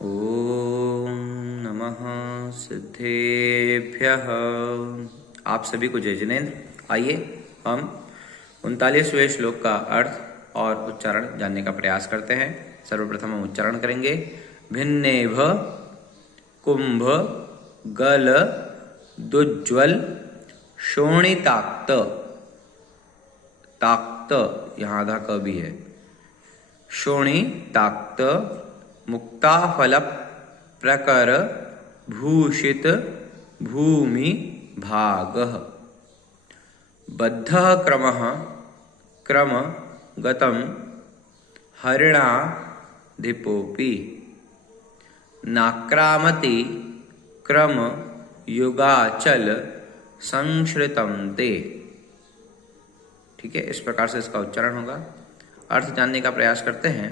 ओम नमः सिद्धेभ्यः। आप सभी को जय जिनेन्द्र। आइए हम 39वें श्लोक का अर्थ और उच्चारण जानने का प्रयास करते हैं। सर्वप्रथम हम उच्चारण करेंगे भिन्नेभ कुंभ गल दुज्ज्वल शोणिताक्त। ताक्त यहाँ आधा क भी है। शोणिताक्त मुक्ताफल प्रकर भूषित भूमि भागः। बद्धः क्रमः क्रम गतम हरिणाधिपोऽपि नाक्रामति क्रम युगाचल संश्रितम ते। ठीक है, इस प्रकार से इसका उच्चारण होगा। अर्थ जानने का प्रयास करते हैं।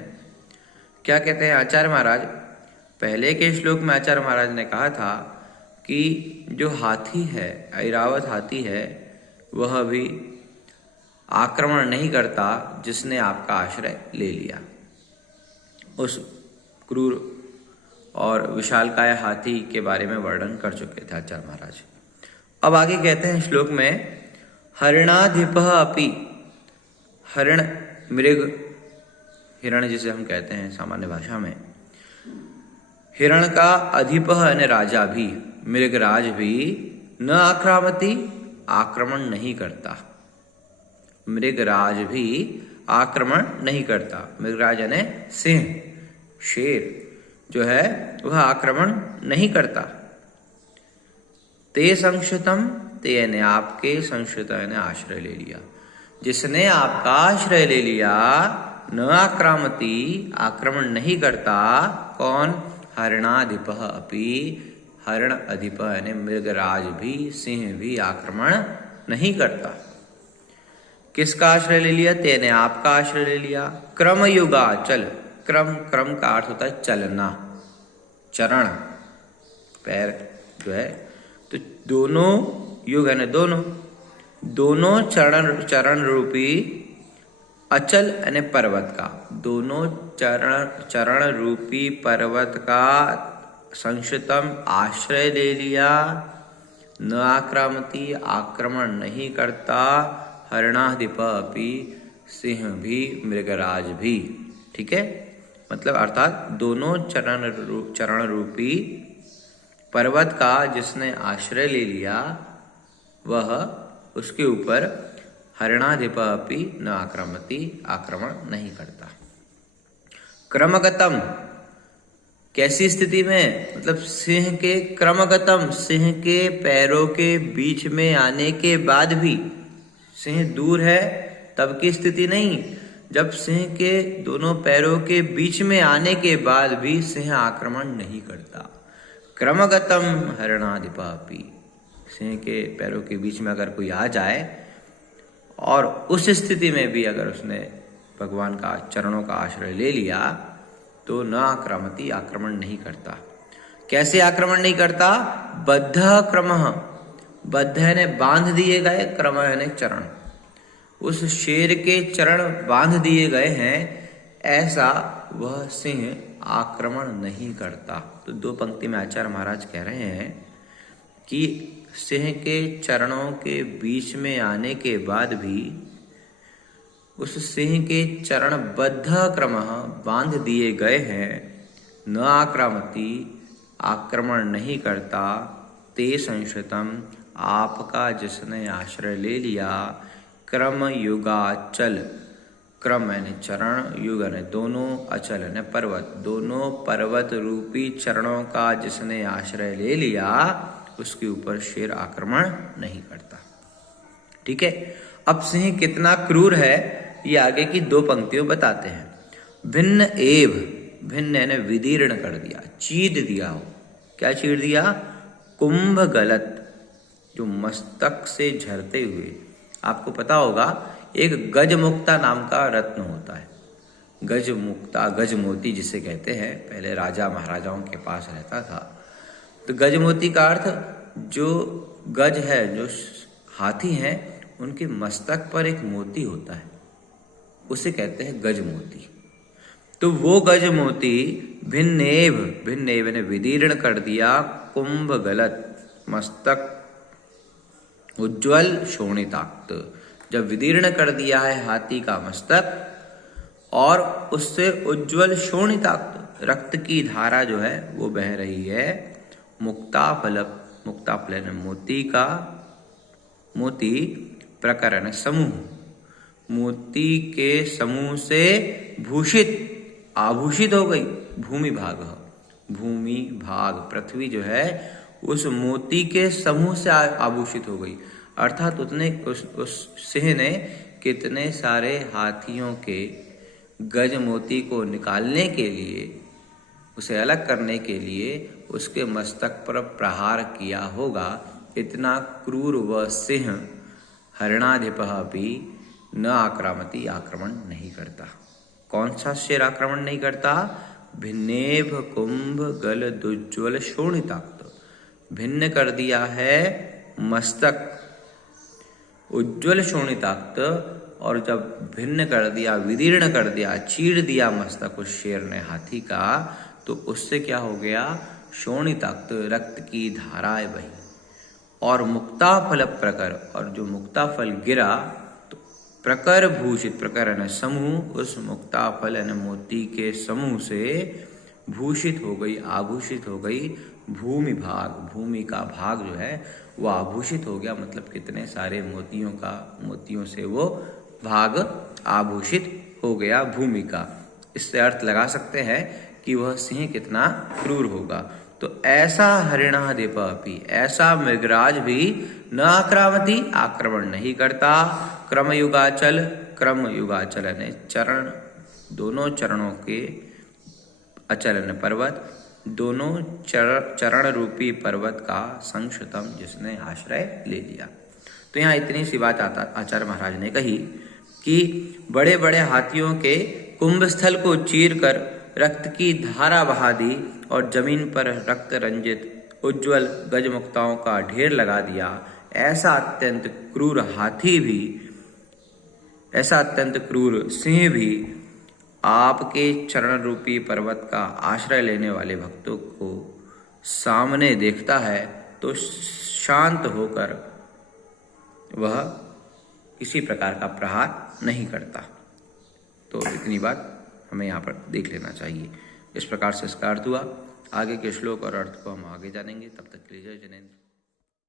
क्या कहते हैं आचार्य महाराज? पहले के श्लोक में आचार्य महाराज ने कहा था कि जो हाथी है, ऐरावत हाथी है, वह भी आक्रमण नहीं करता जिसने आपका आश्रय ले लिया। उस क्रूर और विशालकाय हाथी के बारे में वर्णन कर चुके थे आचार्य महाराज। अब आगे कहते हैं श्लोक में हरिणाधिपः अपि। हरिण मृग, हिरण जिसे हम कहते हैं सामान्य भाषा में, हिरण का अधिप यानी राजा भी, मृगराज भी न आक्रामति, आक्रमण नहीं करता। मृगराज भी आक्रमण नहीं करता। मृगराज यानी सिंह, शेर जो है वह आक्रमण नहीं करता। ते संश्रितम, ते यानी आपके, संश्रित यानी आश्रय ले लिया। जिसने आपका आश्रय ले लिया, न आक्रामति, आक्रमण नहीं करता। कौन? हरिणाधिपः अपि, हरिण अधिप यानी मृगराज भी, सिंह भी आक्रमण नहीं करता। किसका आश्रय ले लिया? तेने आपका आश्रय ले लिया। क्रम युगा चल। क्रम, क्रम का अर्थ होता है चलना, चरण, पैर जो है। तो दोनों युग यानी दोनों चरण रूपी अचल यानी पर्वत का, दोनों चरण रूपी पर्वत का संश्रितम आश्रय ले लिया। न आक्रामति, आक्रमण नहीं करता। हरिणाधिप अपि, सिंह भी मृगराज भी। ठीक है, मतलब अर्थात दोनों चरण रूपी पर्वत का जिसने आश्रय ले लिया, वह उसके ऊपर हरिणाधिप अपि न आक्रामति, आक्रमण नहीं करता। क्रमगतम, कैसी स्थिति में? मतलब सिंह के क्रमगतम, सिंह के पैरों के बीच में आने के बाद भी, सिंह दूर है तब की स्थिति नहीं, जब सिंह के दोनों पैरों के बीच में आने के बाद भी सिंह आक्रमण नहीं करता। क्रमगतम हरिणाधिप अपि, सिंह के पैरों के बीच में अगर कोई आ जाए और उस स्थिति में भी अगर उसने भगवान का चरणों का आश्रय ले लिया, तो न आक्रामति, आक्रमण नहीं करता। कैसे आक्रमण नहीं करता? बद्ध क्रमः, बद्ध ने बांध दिए गए, क्रम यानी चरण। उस शेर के चरण बांध दिए गए हैं, ऐसा वह सिंह आक्रमण नहीं करता। तो दो पंक्ति में आचार्य महाराज कह रहे हैं कि सिंह के चरणों के बीच में आने के बाद भी उस सिंह के चरण बद्ध क्रमः, बांध दिए गए हैं, न आक्रामति, आक्रमण नहीं करता। ते संश्रितम, आपका जिसने आश्रय ले लिया। क्रम युगाचल, क्रम यानी चरण, युग यानी दोनों, अचल यानी पर्वत, दोनों पर्वत रूपी चरणों का जिसने आश्रय ले लिया, उसके ऊपर शेर आक्रमण नहीं करता। ठीक है, अब सिंह कितना क्रूर है ये आगे की दो पंक्तियों बताते हैं। भिन्न एव, भिन्न यानी विदीर्ण कर दिया, चीर दिया हो। क्या चीर दिया? कुंभ गलत, जो मस्तक से झरते हुए। आपको पता होगा एक गजमुक्ता नाम का रत्न होता है, गजमुक्ता, गजमोती जिसे कहते हैं, पहले राजा महाराजाओं के पास रहता था। तो गजमोती का अर्थ, जो गज है, जो हाथी हैं, उनके मस्तक पर एक मोती होता है, उसे कहते हैं गजमोती। तो वो गज मोती भिन्नेव, भिन्नेव ने विदीर्ण कर दिया, कुंभ गलत मस्तक उज्ज्वल शोणिताक्त। जब विदीर्ण कर दिया है हाथी का मस्तक और उससे उज्ज्वल शोणिताक्त रक्त की धारा जो है वो बह रही है। मुक्ताफल, मुक्ताफल यानी मोती का, मोती प्रकरण समूह, मोती के समूह से भूषित, आभूषित हो गई। भूमि भाग, भूमि भाग पृथ्वी जो है उस मोती के समूह से आभूषित हो गई। अर्थात उस सिंह ने कितने सारे हाथियों के गज मोती को निकालने के लिए, उसे अलग करने के लिए उसके मस्तक पर प्रहार किया होगा। इतना क्रूर वह सिंह हरिणाधिपः भी न आक्रामति, आक्रमण नहीं करता। कौन सा शेर आक्रमण नहीं करता? भिन्नेभ कुंभ गल दुज्ज्वल शोणिताक्त। भिन्न कर दिया है मस्तक उज्ज्वल शोणिताक्त, और जब भिन्न कर दिया, विदीर्ण कर दिया, चीर दिया मस्तक उस शेर ने हाथी का, तो उससे क्या हो गया? शोणिताक्त रक्त की धाराएं बही। और मुक्ताफल प्रकर, और जो मुक्ताफल गिरा तो प्रकर भूषित, प्रकर यानी समूह, उस मुक्ताफल यानी मोती के समूह से भूषित हो गई, आभूषित हो गई भूमि भाग। भूमि का भाग जो है वो आभूषित हो गया, मतलब कितने सारे मोतियों का, मोतियों से वो भाग आभूषित हो गया भूमि का। इससे अर्थ लगा सकते हैं कि वह सिंह कितना क्रूर होगा। तो ऐसा हरिणाधिपः, ऐसा मृगराज भी न आक्रामति, आक्रमण नहीं करता। क्रमयुगाचल, क्रमयुगाचल यानी चरण, दोनों चरणों के, अचल पर्वत, दोनों चरण रूपी पर्वत का संक्षतम जिसने आश्रय ले लिया। तो यहाँ इतनी सी बात आचार्य महाराज ने कही कि बड़े बड़े हाथियों के कुंभस्थल को चीर कर रक्त की धारा बहा दी और जमीन पर रक्त रंजित उज्ज्वल गजमुक्ताओं का ढेर लगा दिया। ऐसा अत्यंत क्रूर हाथी भी, ऐसा अत्यंत क्रूर सिंह भी आपके चरण रूपी पर्वत का आश्रय लेने वाले भक्तों को सामने देखता है तो शांत होकर वह किसी प्रकार का प्रहार नहीं करता। तो इतनी बात हमें यहाँ पर देख लेना चाहिए। इस प्रकार से इसका अर्थ हुआ। आगे के श्लोक और अर्थ को हम आगे जानेंगे। तब तक के लिए जय जिनेंद्र।